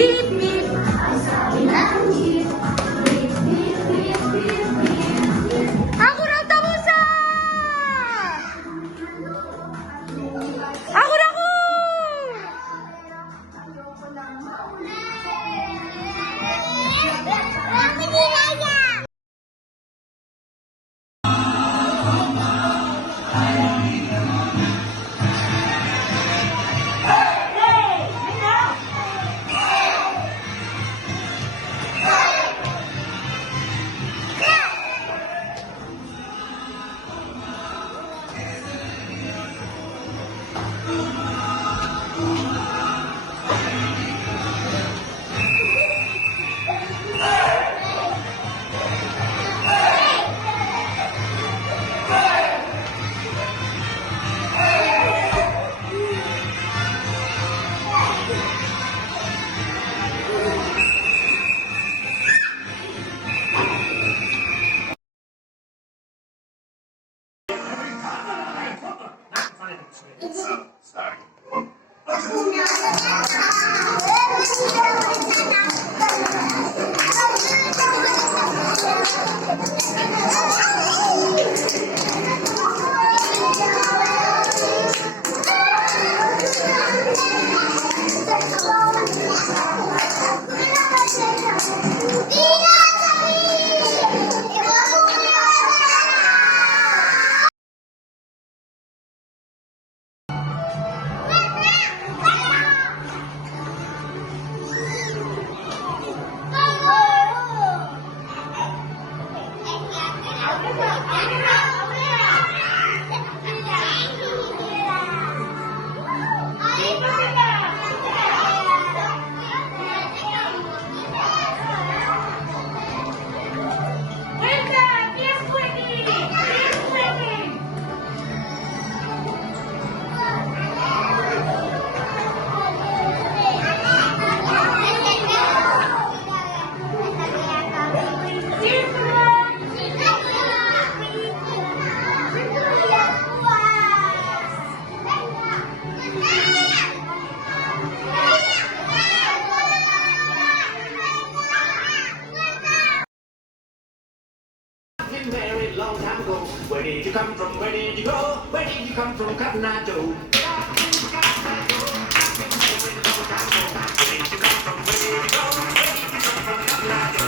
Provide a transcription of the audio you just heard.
Beep, beep. Ako raw tapusa! Ako na ko! Married long time ago. Where did you come from? Where did you go? Where did you come from, Cotton Eye Joe? Where did you come from? Where did you go? Where did you come from, Cotton Eye Joe?